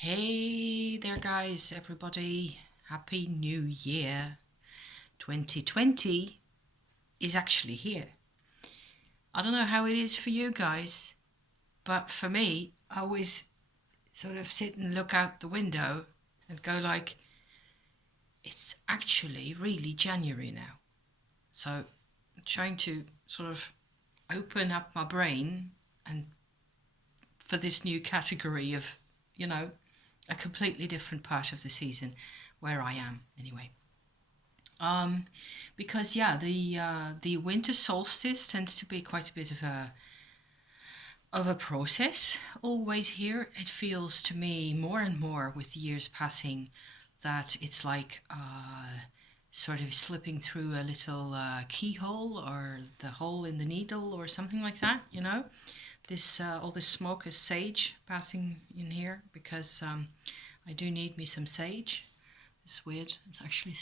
Hey there, guys, everybody. Happy New Year. 2020 is actually here. I don't know how it is for you guys, but for me, I always sort of sit and look out the window and go like, it's actually really January now. So I'm trying to sort of open up my brain and for this new category of, you know, a completely different part of the season where I am anyway. Um, because yeah, the winter solstice tends to be quite a bit of a process. Always here, it feels to me more and more with years passing that it's like sort of slipping through a little keyhole or the hole in the needle or something like that. You know, this all this smoke is sage passing in here because I do need me some sage. It's weird. It's actually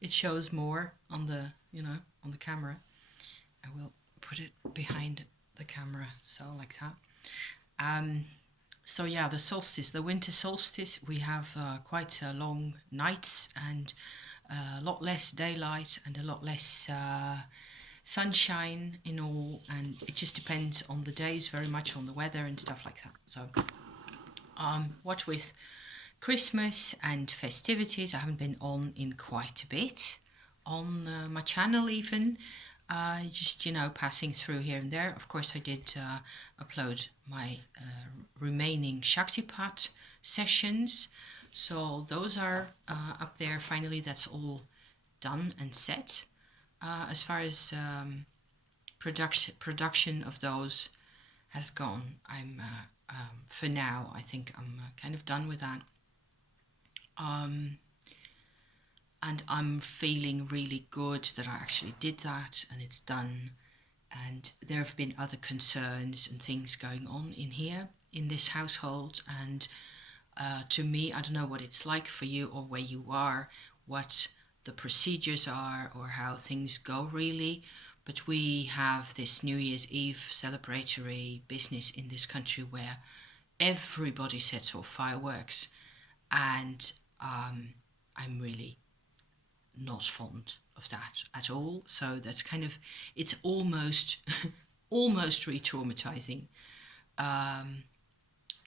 it shows more on the on the camera. I will put it behind the camera, so like that. Um, so yeah, the solstice, the winter solstice, we have quite long nights and a lot less daylight and a lot less sunshine in all, and it just depends on the days, very much on the weather and stuff like that. So what with Christmas and festivities, I haven't been on in quite a bit on my channel even. Just, passing through here and there. Of course, I did upload my remaining Shaktipat sessions. So those are up there. Finally, that's all done and set. As far as production of those has gone, I'm for now, I think I'm kind of done with that. And I'm feeling really good that I actually did that and it's done. And there have been other concerns and things going on in here in this household. And to me, I don't know what it's like for you or where you are, what the procedures are or how things go really. But we have this New Year's Eve celebratory business in this country where everybody sets off fireworks, and I'm really not fond of that at all. So that's kind of, it's almost almost re-traumatizing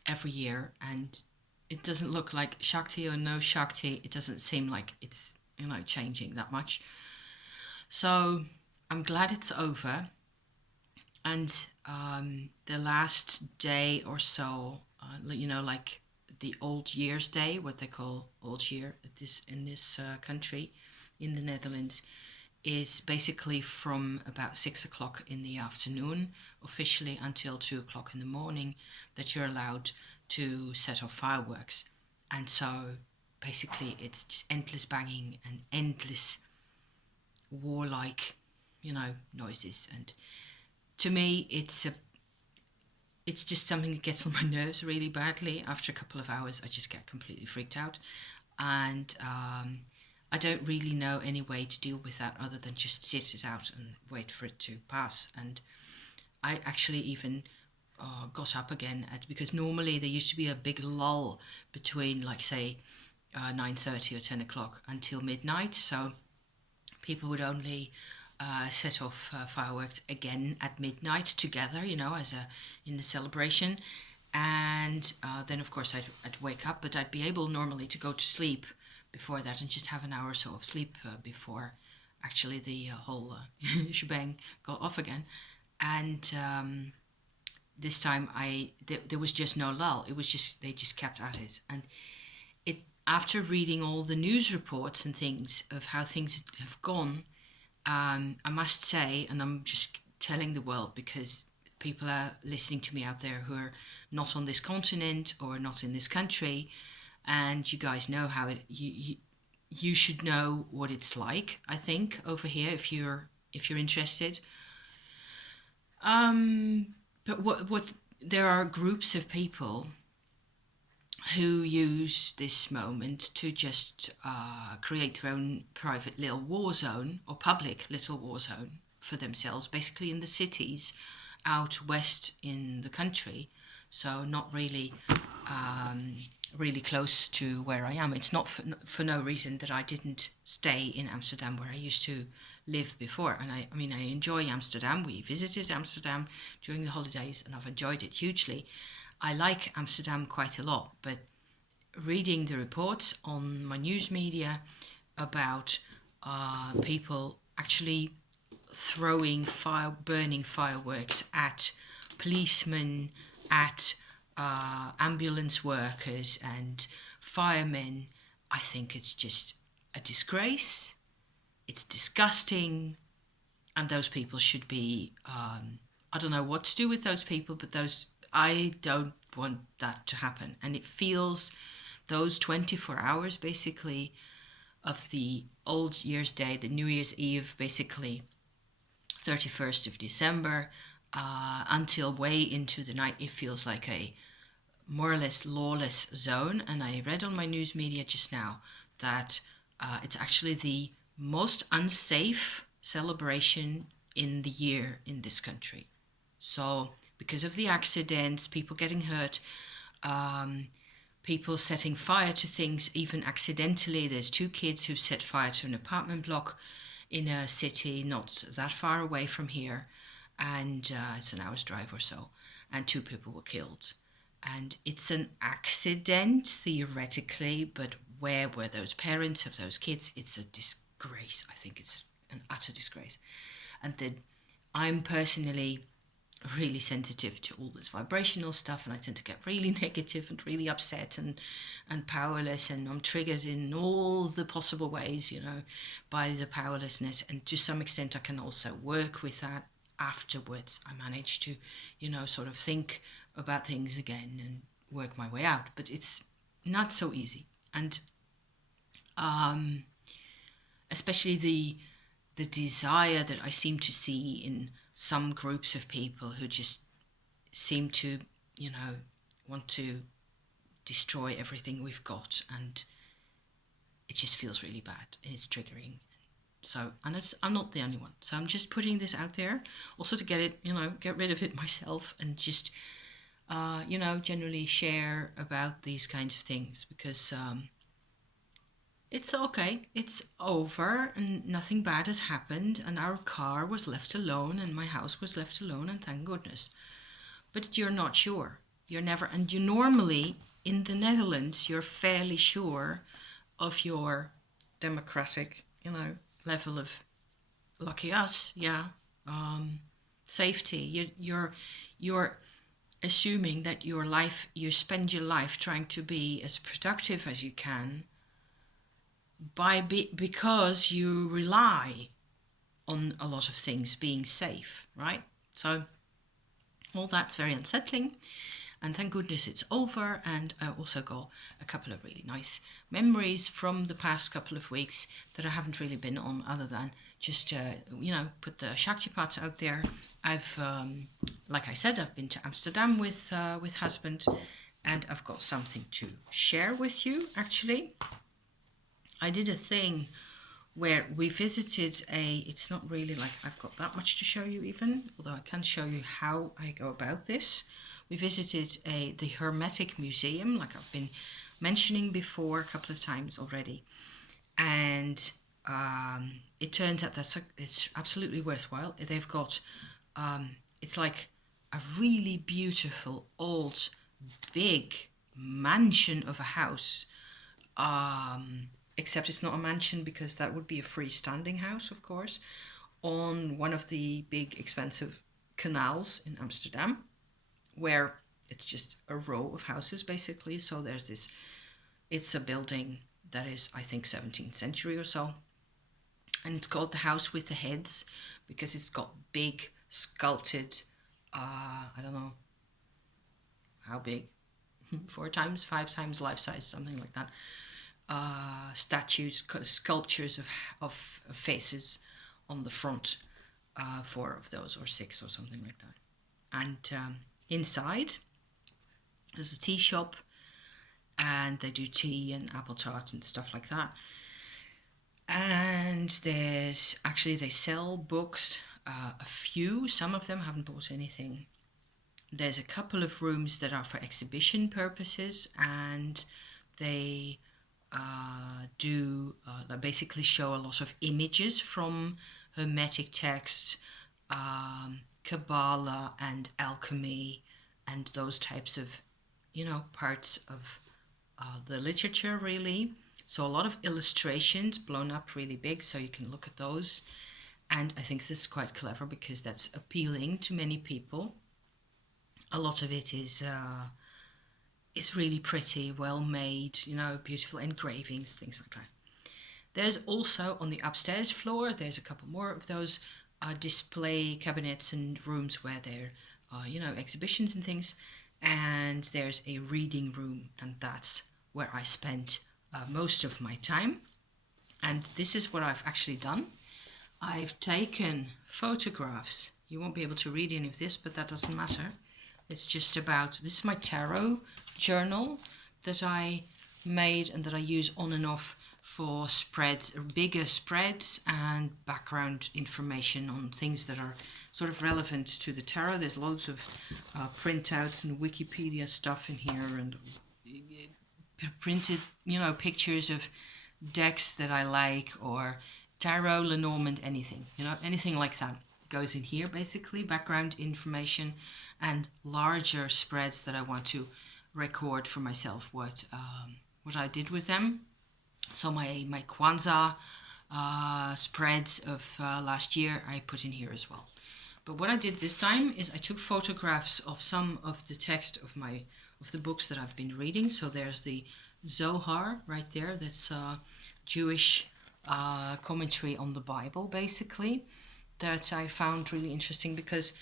every year, and it doesn't look like Shakti or no Shakti. It doesn't seem like it's changing that much. So I'm glad it's over, and the last day or so, like the Old Year's Day, what they call Old Year in this country, in the Netherlands, is basically from about 6 o'clock in the afternoon, officially until 2 o'clock in the morning, that you're allowed to set off fireworks. And so basically it's just endless banging and endless warlike, noises. And to me, it's just something that gets on my nerves really badly. After a couple of hours, I just get completely freaked out. And I don't really know any way to deal with that other than just sit it out and wait for it to pass. And I actually even got up again because normally there used to be a big lull between, like, say, 9:30 or 10 o'clock until midnight. So people would only set off fireworks again at midnight together, as in the celebration. And then, of course, I'd wake up, but I'd be able normally to go to sleep before that and just have an hour or so of sleep before actually the whole shebang got off again. And this time there was just no lull. It was just, they just kept at it. And it, after reading all the news reports and things of how things have gone, I must say, and I'm just telling the world because people are listening to me out there who are not on this continent or not in this country, and you guys know how you should know what it's like, I think, over here if you're interested. But what there are groups of people who use this moment to just create their own private little war zone or public little war zone for themselves, basically in the cities out west in the country. So not really really close to where I am. It's not for no reason that I didn't stay in Amsterdam where I used to live before. And I mean, I enjoy Amsterdam. We visited Amsterdam during the holidays and I've enjoyed it hugely. I like Amsterdam quite a lot, but reading the reports on my news media about people actually throwing burning fireworks at policemen, at ambulance workers and firemen, I think it's just a disgrace. It's disgusting, and those people should be. I don't know what to do with those people, but I don't want that to happen. And it feels those 24 hours basically of the Old Year's Day, the New Year's Eve, basically 31st of December, until way into the night, it feels like a more or less lawless zone. And I read on my news media just now that it's actually the most unsafe celebration in the year in this country. So, because of the accidents, people getting hurt, people setting fire to things, even accidentally. There's 2 kids who set fire to an apartment block in a city not that far away from here, and it's an hour's drive or so, and 2 people were killed. And it's an accident, theoretically, but where were those parents of those kids? It's a disgrace. I think it's an utter disgrace. And then I'm personally really sensitive to all this vibrational stuff, and I tend to get really negative and really upset and powerless, and I'm triggered in all the possible ways, by the powerlessness. And to some extent I can also work with that afterwards. I manage to, sort of think about things again and work my way out, but it's not so easy. And especially the desire that I seem to see in some groups of people who just seem to, want to destroy everything we've got, and it just feels really bad and it's triggering. So, and I'm not the only one. So I'm just putting this out there, also to get it, get rid of it myself, and just, generally share about these kinds of things, because it's okay, it's over, and nothing bad has happened, and our car was left alone, and my house was left alone, and thank goodness. But you're not sure. You're never, and you normally, in the Netherlands, you're fairly sure of your democratic, level of, lucky us, safety. You're assuming that you spend your life trying to be as productive as you can, because you rely on a lot of things being safe, right? So all that's very unsettling, and thank goodness it's over. And I also got a couple of really nice memories from the past couple of weeks that I haven't really been on, other than just put the Shakti parts out there. I've like I said, I've been to Amsterdam with husband, and I've got something to share with you. Actually, I did a thing where we visited it's not really like I've got that much to show you even, although I can show you how I go about this. We visited the Hermetic Museum, like I've been mentioning before a couple of times already. And it turns out that it's absolutely worthwhile. They've got, it's like a really beautiful, old, big mansion of a house. Except it's not a mansion, because that would be a freestanding house, of course, on one of the big expensive canals in Amsterdam, where it's just a row of houses basically. So it's a building that is, I think, 17th century or so, and it's called the House with the Heads because it's got big sculpted, I don't know how big, 4 times, 5 times life size, something like that. Statues, sculptures of faces on the front, 4 of those, or 6 or something like that. And inside there's a tea shop, and they do tea and apple tart and stuff like that. And they sell books, a few. Some of them haven't bought anything. there's a couple of rooms that are for exhibition purposes, and they do basically show a lot of images from Hermetic texts, Kabbalah and alchemy, and those types of, parts of the literature, really. So a lot of illustrations blown up really big, so you can look at those. And I think this is quite clever because that's appealing to many people. A lot of it is really pretty, well made, beautiful engravings, things like that. There's also on the upstairs floor, there's a couple more of those display cabinets and rooms where there are, exhibitions and things. And there's a reading room, and that's where I spent most of my time. And this is what I've actually done. I've taken photographs. You won't be able to read any of this, but that doesn't matter. It's just about, this is my tarot journal that I made and that I use on and off for spreads, bigger spreads, and background information on things that are sort of relevant to the tarot. There's loads of printouts and Wikipedia stuff in here, and printed, pictures of decks that I like, or tarot, Lenormand, anything, anything like that goes in here, basically, background information, and larger spreads that I want to record for myself what I did with them. So my Kwanzaa spreads of last year I put in here as well. But what I did this time is I took photographs of some of the text of the books that I've been reading. So there's the Zohar right there. That's Jewish commentary on the Bible, basically, that I found really interesting because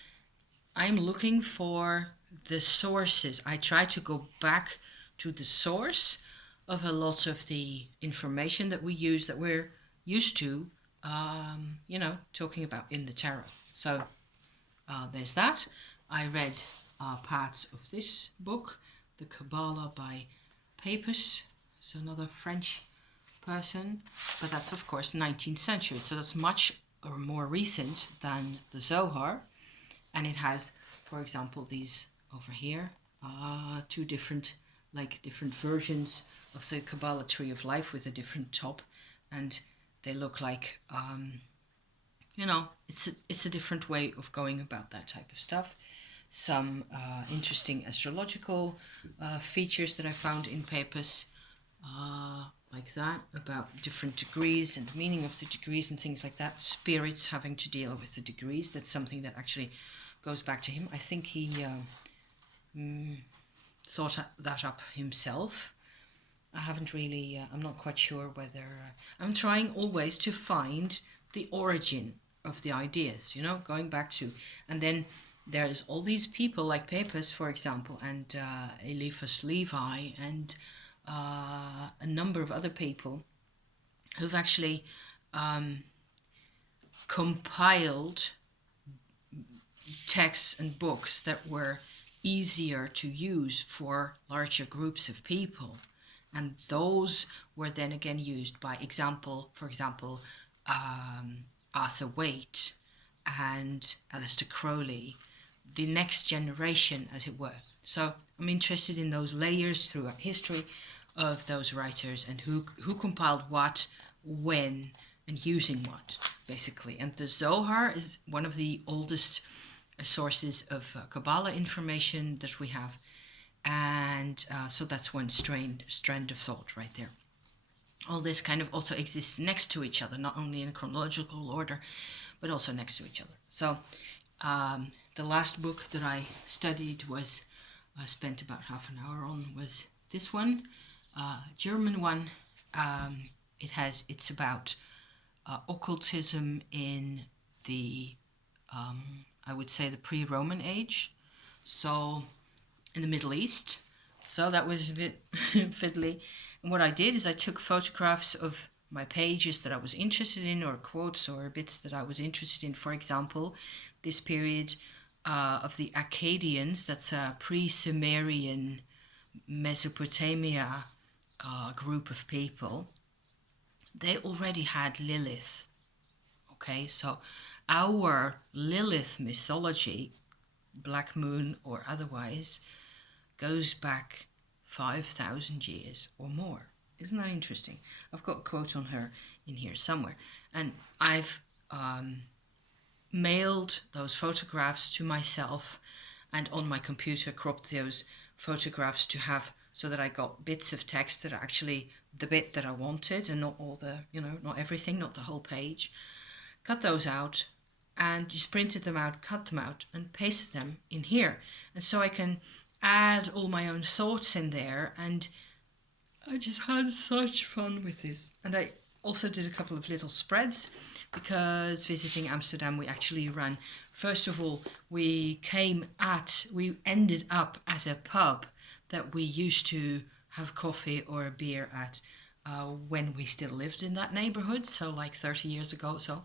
I'm looking for the sources. I try to go back to the source of a lot of the information that we're used to, talking about in the tarot. So there's that. I read parts of this book, The Kabbalah by Papus. It's another French person, but that's of course 19th century. So that's much or more recent than the Zohar. And it has, for example, these over here, two different versions of the Kabbalah tree of life with a different top, and they look like it's a different way of going about that type of stuff. Some interesting astrological features that I found in papers like that, about different degrees and the meaning of the degrees and things like that. Spirits having to deal with the degrees, that's something that actually goes back to him. I think he thought that up himself. I haven't really, I'm not quite sure whether, I'm trying always to find the origin of the ideas, going back to, and then there's all these people like Papus, for example, and Eliphas Levi, and a number of other people who've actually compiled texts and books that were easier to use for larger groups of people. And those were then again used by for example, Arthur Waite and Aleister Crowley, the next generation, as it were. So I'm interested in those layers throughout history of those writers and who compiled what, when, and using what, basically. And the Zohar is one of the oldest sources of Kabbalah information that we have. And so that's one strand of thought right there. All this kind of also exists next to each other, not only in chronological order, but also next to each other. So the last book that I studied spent about half an hour on, was this one, German one. It's about occultism in the, I would say, the pre-Roman age. So in the Middle East. So that was a bit fiddly. And what I did is I took photographs of my pages that I was interested in, or quotes or bits that I was interested in. For example, this period of the Akkadians, that's a pre-Sumerian Mesopotamia group of people. They already had Lilith. Okay, so our Lilith mythology Black Moon or otherwise, goes back 5,000 years or more. Isn't that interesting? I've got a quote on her in here somewhere. And I've mailed those photographs to myself and on my computer cropped those photographs to have so that I got bits of text that are actually the bit that I wanted and not all the, not everything, not the whole page. Cut those out and just printed them out, cut them out and pasted them in here. And so I can add all my own thoughts in there, and I just had such fun with this. And I also did a couple of little spreads because visiting Amsterdam we actually ran, first of all we ended up at a pub that we used to have coffee or a beer at when we still lived in that neighborhood, so like 30 years ago, so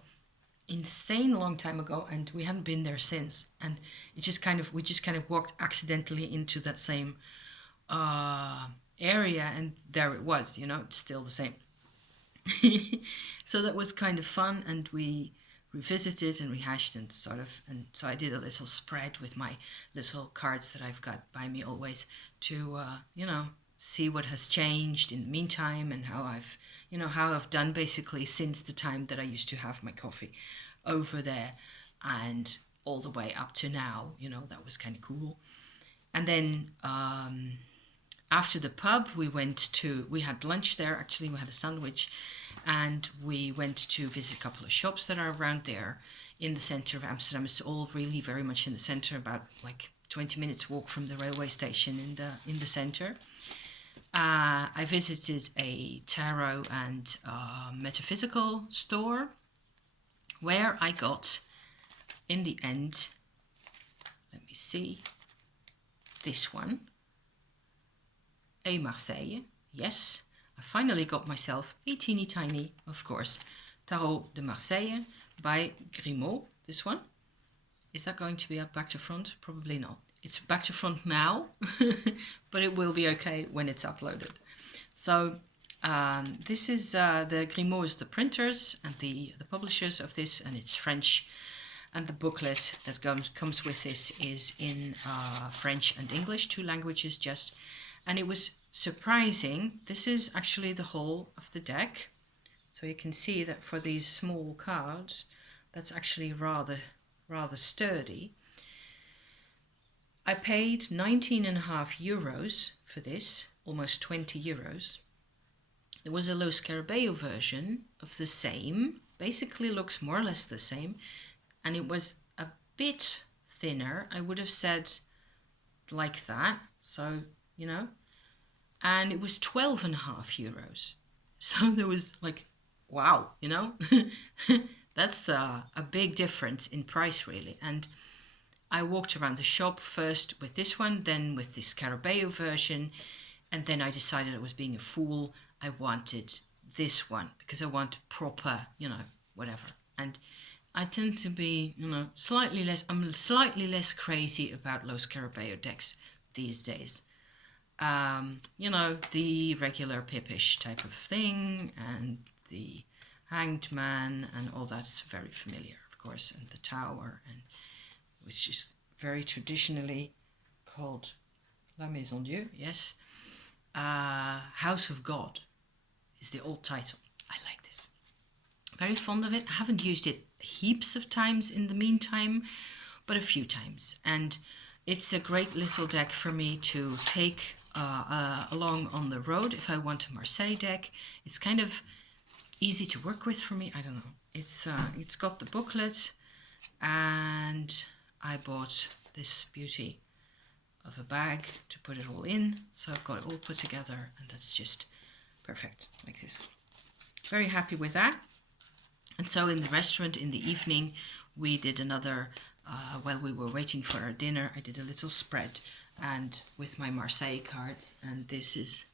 insane long time ago, and we hadn't been there since. And we just kind of walked accidentally into that same area, and there it was, it's still the same. So that was kind of fun, and we revisited and rehashed and and so I did a little spread with my little cards that I've got by me always to see what has changed in the meantime, and how I've done basically since the time that I used to have my coffee over there and all the way up to now. That was kind of cool. And then after the pub we had lunch there. Actually, we had a sandwich, and we went to visit a couple of shops that are around there in the center of Amsterdam. It's all really very much in the center, about like 20 minutes walk from the railway station in the center. I visited a tarot and metaphysical store where I got, in the end, let me see, this one, a Marseille. Yes, I finally got myself a teeny tiny, of course, Tarot de Marseille by Grimaud. This one. Is that going to be up back to front? Probably not. It's back to front now, but it will be okay when it's uploaded. So this is the Grimaud is the printers and the publishers of this, and it's French. And the booklet that comes with this is in French and English, 2 languages just. And it was surprising. This is actually the whole of the deck. So you can see that for these small cards, that's actually rather sturdy. I paid 19.5 euros for this, almost 20 euros. There was a Los Scarabeo version of the same, basically looks more or less the same, and it was a bit thinner. I would have said like that, so, and it was 12.5 euros. So there was like, wow, that's a big difference in price, really. And I walked around the shop first with this one, then with this Scarabeo version, and then I decided I was being a fool. I wanted this one because I want proper, whatever. And I tend to be, I'm slightly less crazy about Los Scarabeo decks these days. The regular Pippish type of thing, and the Hanged Man and all that's very familiar, of course, and the Tower, and which is very traditionally called La Maison Dieu, yes. House of God is the old title. I like this. Very fond of it. I haven't used it heaps of times in the meantime, but a few times. And it's a great little deck for me to take along on the road if I want a Marseille deck. It's kind of easy to work with for me. I don't know. It's got the booklet, and I bought this beauty of a bag to put it all in. So I've got it all put together, and that's just perfect, like this. Very happy with that. And so in the restaurant in the evening, we did another, while we were waiting for our dinner, I did a little spread and with my Marseille cards, and this is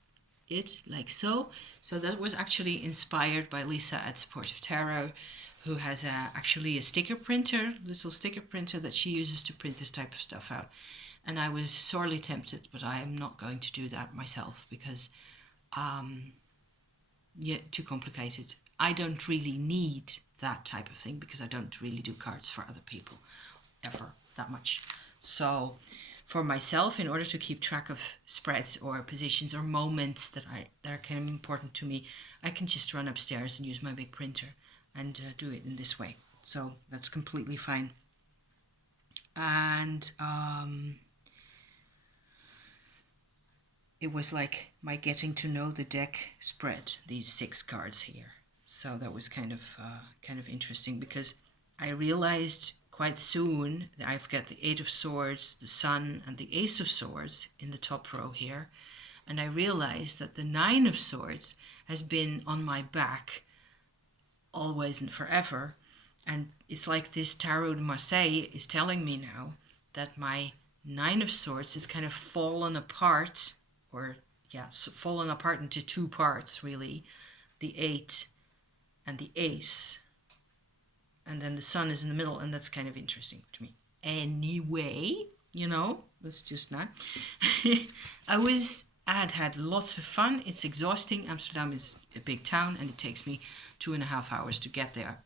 it, like so. So that was actually inspired by Lisa at Supportive Tarot, who has actually a sticker printer, little sticker printer that she uses to print this type of stuff out. And I was sorely tempted, but I am not going to do that myself because, too complicated. I don't really need that type of thing because I don't really do cards for other people ever that much. So for myself, in order to keep track of spreads or positions or moments that are kind of important to me, I can just run upstairs and use my big printer and do it in this way. So that's completely fine. And it was like my getting to know the deck spread, these 6 cards here. So that was kind of interesting, because I realized quite soon that I've got the 8 of Swords, the Sun, and the Ace of Swords in the top row here. And I realized that the 9 of Swords has been on my back always and forever. And it's like this Tarot de Marseille is telling me now that my 9 of Swords is kind of fallen apart, or so fallen apart into 2 parts, really. The 8 and the Ace. And then the Sun is in the middle, and that's kind of interesting to me. Anyway, that's just not. I had lots of fun. It's exhausting. Amsterdam is a big town, and it takes me 2.5 hours to get there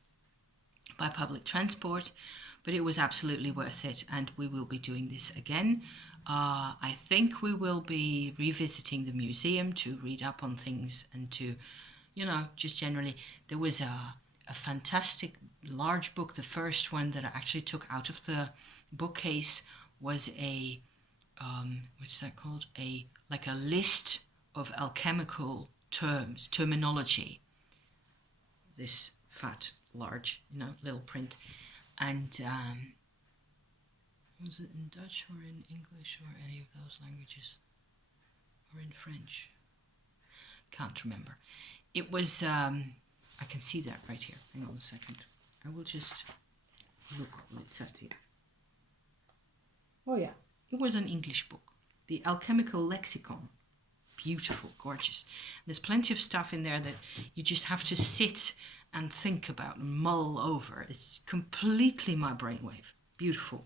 by public transport, but it was absolutely worth it, and we will be doing this again. I think we will be revisiting the museum to read up on things and to, just generally. There was a fantastic large book. The first one that I actually took out of the bookcase was a, what's that called? A list of alchemical terminology. This fat, large, little print. And was it in Dutch or in English or any of those languages? Or in French? Can't remember. It was, I can see that right here. Hang on a second. I will just look what it said here. Oh yeah, it was an English book. The Alchemical Lexicon. Beautiful, gorgeous. There's plenty of stuff in there that you just have to sit and think about and mull over. It's completely my brainwave. Beautiful.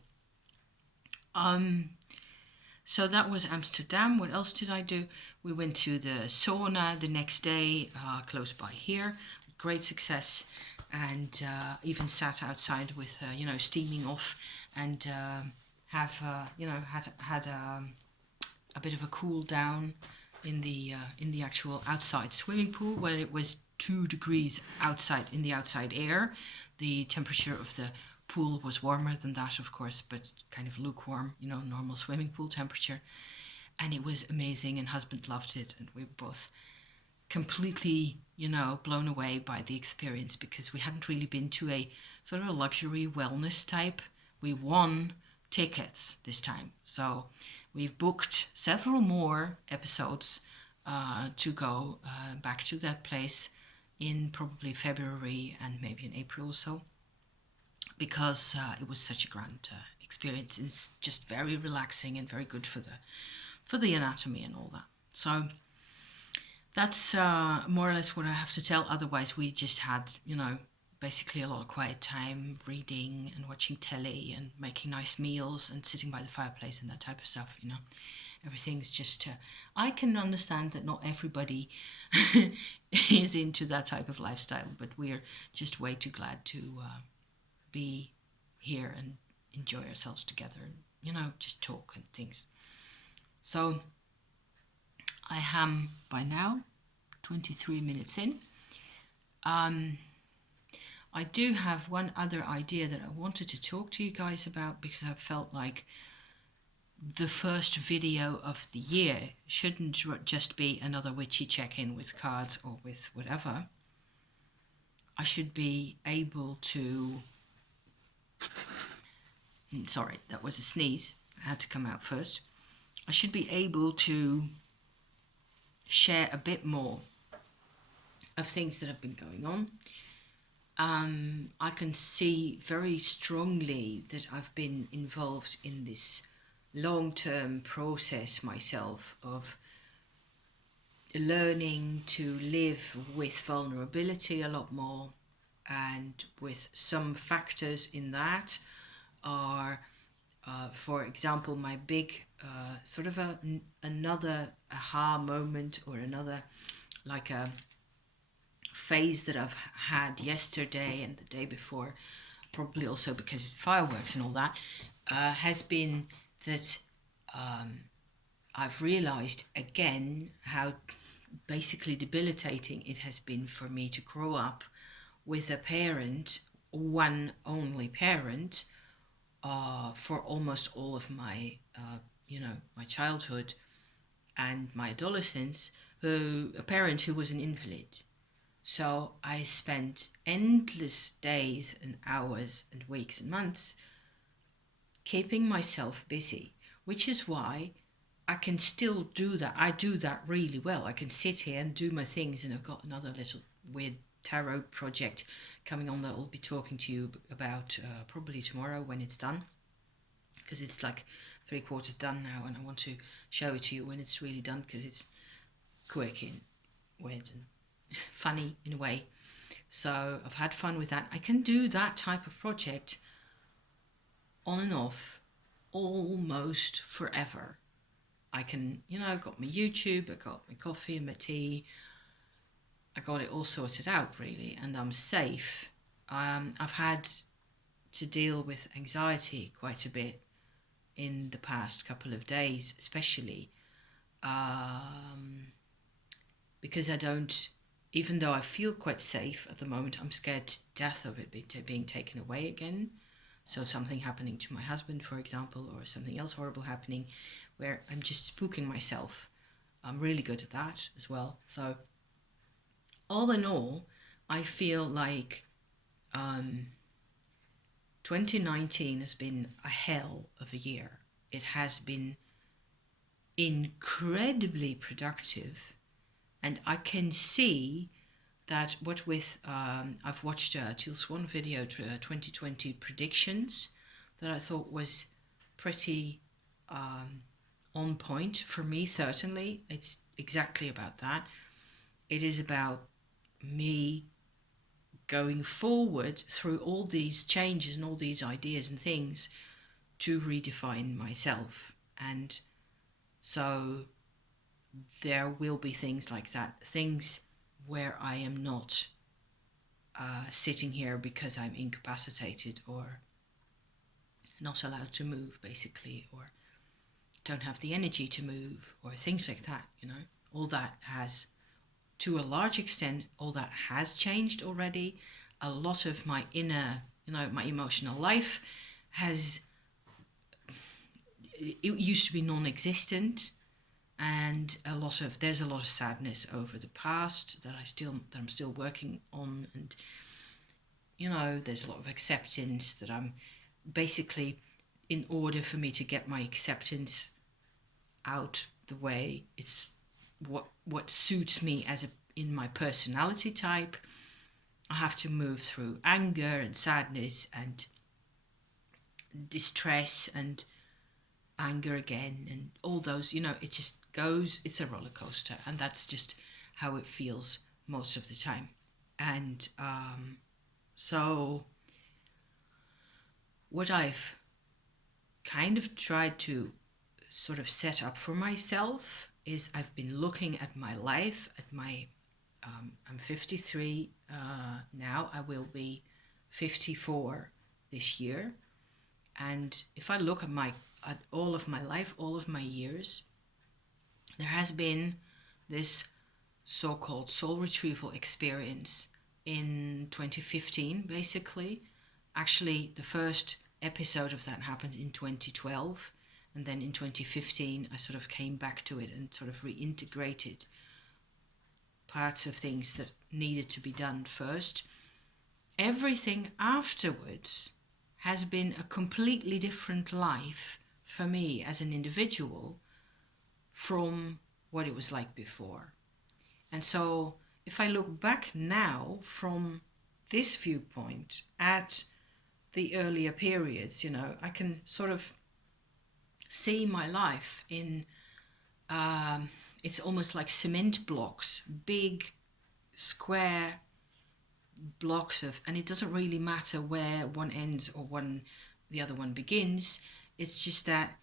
So that was Amsterdam. What else did I do? We went to the sauna the next day, close by here. Great success. And even sat outside with, steaming off, and had a bit of a cool down in the actual outside swimming pool, where it was 2 degrees outside in the outside air. The temperature of the pool was warmer than that, of course, but kind of lukewarm, normal swimming pool temperature. And it was amazing, and husband loved it, and we were both completely, blown away by the experience, because we hadn't really been to a sort of a luxury wellness type. We won tickets this time, so we've booked several more episodes to go back to that place in probably February and maybe in April or so, because it was such a grand experience. It's just very relaxing and very good for the anatomy and all that. So that's more or less what I have to tell. Otherwise, we just had, basically a lot of quiet time, reading and watching telly and making nice meals and sitting by the fireplace and that type of stuff, Everything's just, I can understand that not everybody is into that type of lifestyle, but we're just way too glad to be here and enjoy ourselves together and, just talk and things. So I am, by now, 23 minutes in. I do have one other idea that I wanted to talk to you guys about, because I felt like the first video of the year shouldn't just be another witchy check-in with cards or with whatever. I should be able to... Sorry, that was a sneeze. It had to come out first. I should be able to share a bit more of things that have been going on. I can see very strongly that I've been involved in this long-term process myself of learning to live with vulnerability a lot more, and with some factors in that are, for example, my big sort of another aha moment, or another like a phase that I've had yesterday and the day before, probably also because of fireworks and all that. has been that I've realized again how basically debilitating it has been for me to grow up with a parent, one only parent, for almost all of my, my childhood and my adolescence, a parent who was an invalid. So I spent endless days and hours and weeks and months keeping myself busy, which is why I can still do that. I do that really well. I can sit here and do my things, and I've got another little weird tarot project coming on that I'll be talking to you about probably tomorrow when it's done, because it's like 3/4 done now, and I want to show it to you when it's really done, because it's quick and weird and funny in a way. So I've had fun with that. I can do that type of project on and off almost forever. I can, I've got my YouTube, I got my coffee and my tea. I got it all sorted out really, and I'm safe. I've had to deal with anxiety quite a bit in the past couple of days, especially because I don't, even though I feel quite safe at the moment, I'm scared to death of it being taken away again. So something happening to my husband, for example, or something else horrible happening where I'm just spooking myself. I'm really good at that as well. So all in all, I feel like 2019 has been a hell of a year. It has been incredibly productive, and I can see that what with I've watched Teal Swan video 2020 predictions that I thought was pretty on point for me. Certainly it's exactly about that. It is about me going forward through all these changes and all these ideas and things to redefine myself. And so there will be things like that, things where I am not sitting here because I'm incapacitated or not allowed to move, basically, or don't have the energy to move, or things like that, all that has, to a large extent, all that has changed already. A lot of my inner, my emotional life it used to be non-existent, and there's a lot of sadness over the past that I'm still working on, and there's a lot of acceptance that I'm basically, in order for me to get my acceptance out the way, it's what suits me in my personality type. I have to move through anger and sadness and distress and anger again, and all those, it just goes, it's a roller coaster, and that's just how it feels most of the time. And so what I've kind of tried to sort of set up for myself is I've been looking at my life, at my I'm 53 now. I will be 54 this year. And if I look at all of my life, all of my years, there has been this so-called soul retrieval experience in 2015, basically. Actually, the first episode of that happened in 2012. And then in 2015, I sort of came back to it and sort of reintegrated parts of things that needed to be done first. Everything afterwards has been a completely different life for me as an individual from what it was like before. And so if I look back now from this viewpoint at the earlier periods, I can sort of see my life in it's almost like cement blocks, big square blocks and it doesn't really matter where one ends or the other one begins. It's just that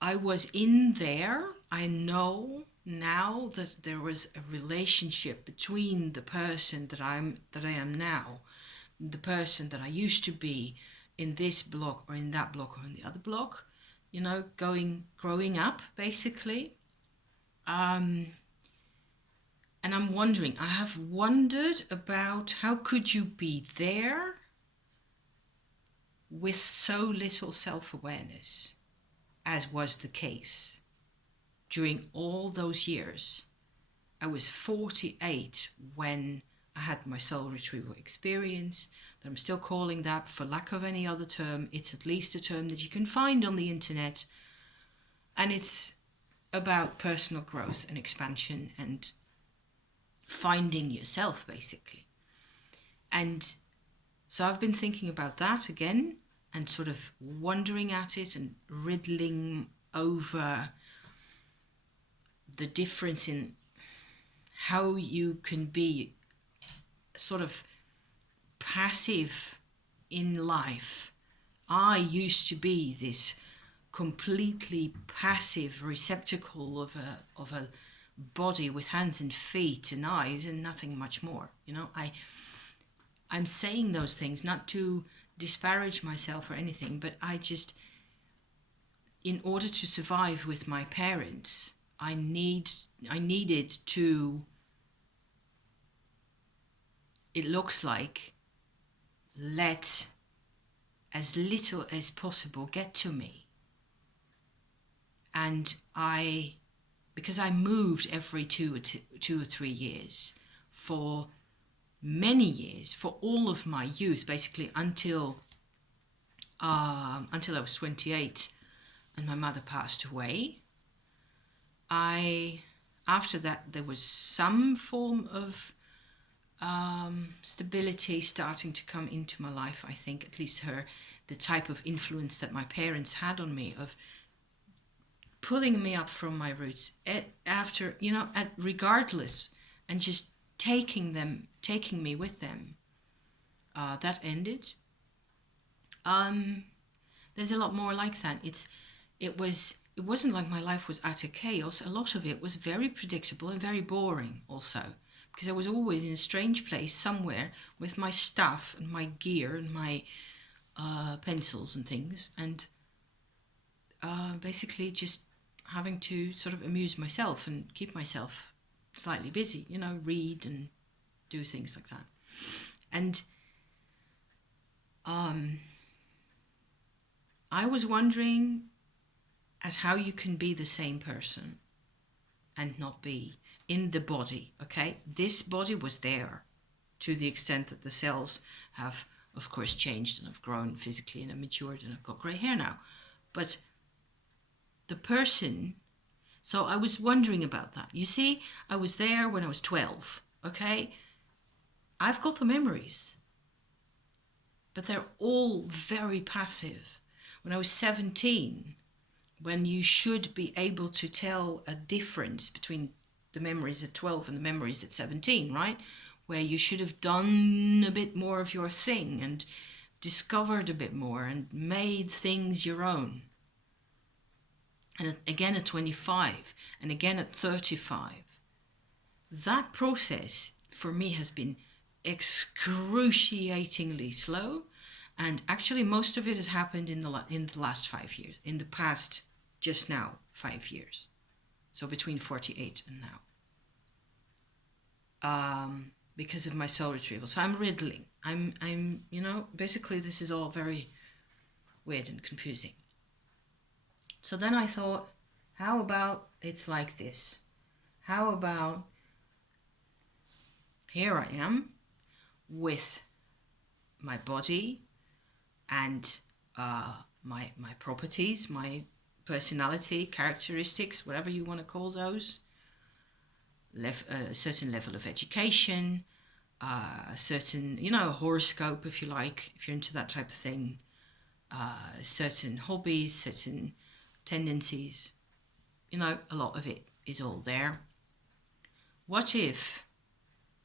I was in there. I know now that there was a relationship between the person that I am now, the person that I used to be, in this block or in that block or in the other block, you know, growing up basically. And I'm wondering, I have wondered about how could you be there with so little self-awareness, as was the case during all those years. I was 48 when I had my soul retrieval experience, that I'm still calling that for lack of any other term. It's at least a term that you can find on the internet, and it's about personal growth and expansion and finding yourself basically. And so I've been thinking about that again and sort of wondering at it and riddling over the difference in how you can be sort of passive in life. I used to be this completely passive receptacle of a body with hands and feet and eyes and nothing much more. You know, I'm saying those things not to disparage myself or anything, but I just, in order to survive with my parents, I needed to, it looks like, let as little as possible get to me. And because I moved every 2 or 3 years for many years, for all of my youth, basically until I was 28 and my mother passed away. After that, there was some form of stability starting to come into my life. I think at least the type of influence that my parents had on me of pulling me up from my roots after, you know, regardless, and just taking me with them. That ended. There's a lot more like that. It wasn't like my life was utter chaos. A lot of it was very predictable and very boring also, because I was always in a strange place somewhere with my stuff and my gear and my pencils and things, and basically just having to sort of amuse myself and keep myself slightly busy, you know, read and do things like that. And I was wondering at how you can be the same person and not be in the body, okay? This body was there to the extent that the cells have, of course, changed and have grown physically and have matured and I've got grey hair now. But the person, so I was wondering about that. You see, I was there when I was 12, okay? I've got the memories, but they're all very passive. When I was 17, when you should be able to tell a difference between the memories at 12 and the memories at 17, right? Where you should have done a bit more of your thing and discovered a bit more and made things your own. And again at 25, and again at 35. That process for me has been excruciatingly slow, and actually most of it has happened in the last 5 years, in the past just now 5 years, so between 48 and now, because of my soul retrieval. So I'm riddling. I'm you know, basically this is all very weird and confusing. So then I thought, how about it's like this? How about here I am with my body and my properties, my personality, characteristics, whatever you want to call those, a certain level of education, a certain, you know, horoscope, if you like, if you're into that type of thing, certain hobbies, certain tendencies, you know, a lot of it is all there. What if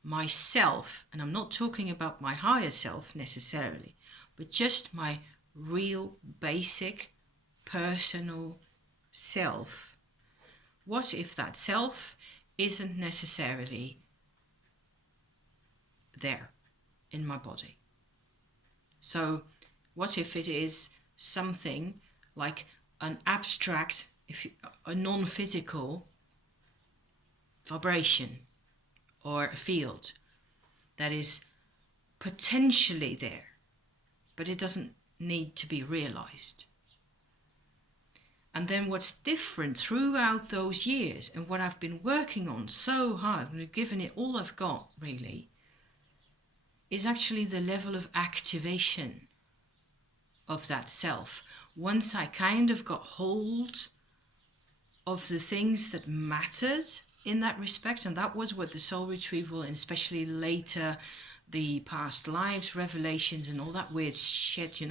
myself, and I'm not talking about my higher self necessarily, but just my real basic personal self, what if that self isn't necessarily there in my body? So What if it is something like an abstract, a non-physical vibration or a field that is potentially there, but it doesn't need to be realized? And then what's different throughout those years, and what I've been working on so hard, and given it all I've got really, is actually the level of activation of that self. Once I kind of got hold of the things that mattered in that respect, and that was what the soul retrieval, and especially later the past lives revelations and all that weird shit,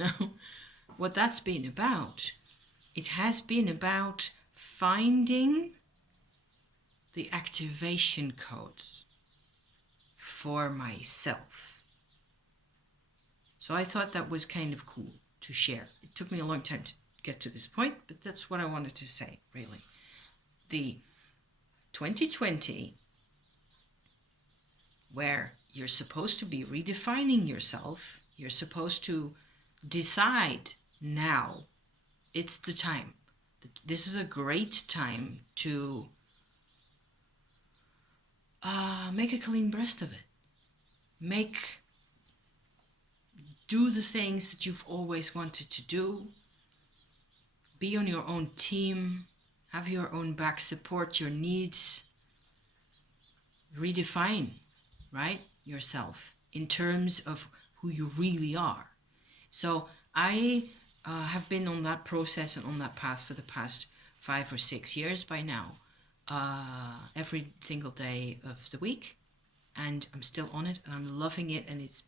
what that's been about. It has been about finding the activation codes for myself. So I thought that was kind of cool to share. It took me a long time to get to this point, but that's what I wanted to say, really. The 2020, where you're supposed to be redefining yourself, you're supposed to decide now. It's the time. This is a great time to make a clean breast of it. Do the things that you've always wanted to do. Be on your own team. Have your own back. Support your needs. Redefine, right, yourself in terms of who you really are. So I have been on that process and on that path for the past 5 or 6 years by now, every single day of the week, and I'm still on it, and I'm loving it, and it's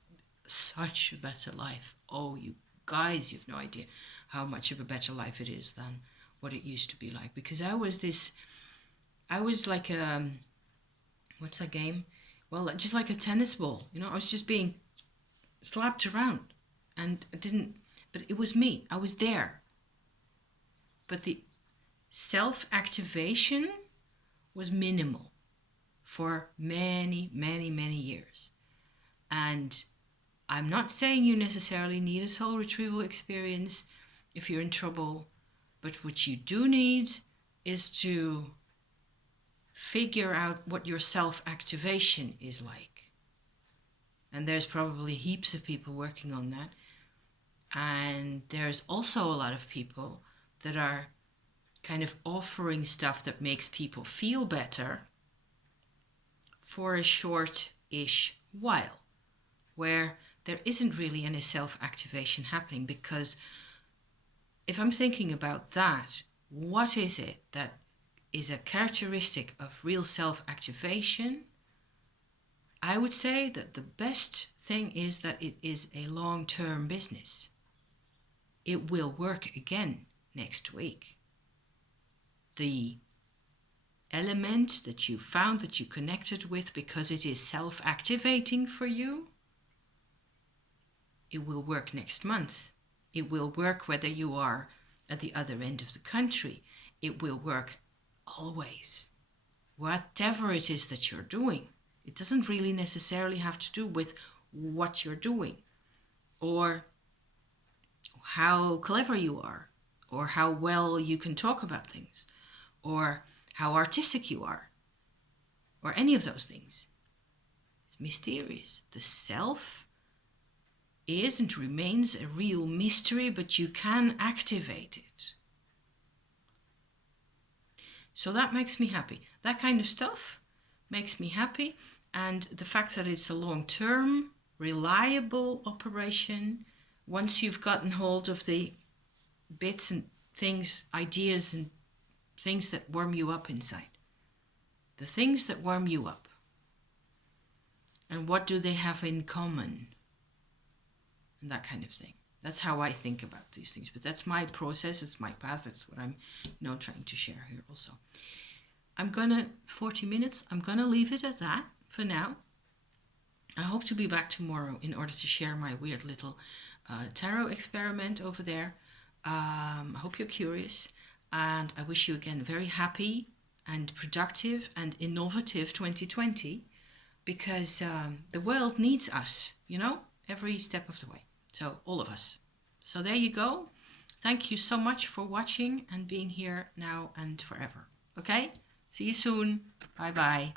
such a better life. Oh, you guys, you've no idea how much of a better life it is than what it used to be like, because I was like what's that game? Well, just like a tennis ball, I was just being slapped around, and but it was me. I was there. But the self-activation was minimal for many, many, many years. And I'm not saying you necessarily need a soul retrieval experience if you're in trouble, but what you do need is to figure out what your self-activation is like. And there's probably heaps of people working on that. And there's also a lot of people that are kind of offering stuff that makes people feel better for a short-ish while, where there isn't really any self-activation happening. Because if I'm thinking about that, what is it that is a characteristic of real self-activation? I would say that the best thing is that it is a long-term business. It will work again next week. The element that you found, that you connected with, because it is self-activating for you, it will work next month. It will work whether you are at the other end of the country. It will work always. Whatever it is that you're doing, it doesn't really necessarily have to do with what you're doing, or how clever you are, or how well you can talk about things, or how artistic you are, or any of those things. It's mysterious. The self is and remains a real mystery, but you can activate it. So that makes me happy. That kind of stuff makes me happy. And the fact that it's a long-term, reliable operation, once you've gotten hold of the bits and things, ideas and things that warm you up inside. The things that warm you up. And what do they have in common? And that kind of thing. That's how I think about these things. But that's my process, it's my path, that's what I'm trying to share here also. 40 minutes, I'm gonna leave it at that for now. I hope to be back tomorrow in order to share my weird little tarot experiment over there. I hope you're curious, and I wish you again very happy and productive and innovative 2020, because the world needs us, every step of the way. So all of us. So there you go. Thank you so much for watching and being here now and forever. Okay? See you soon. Bye bye.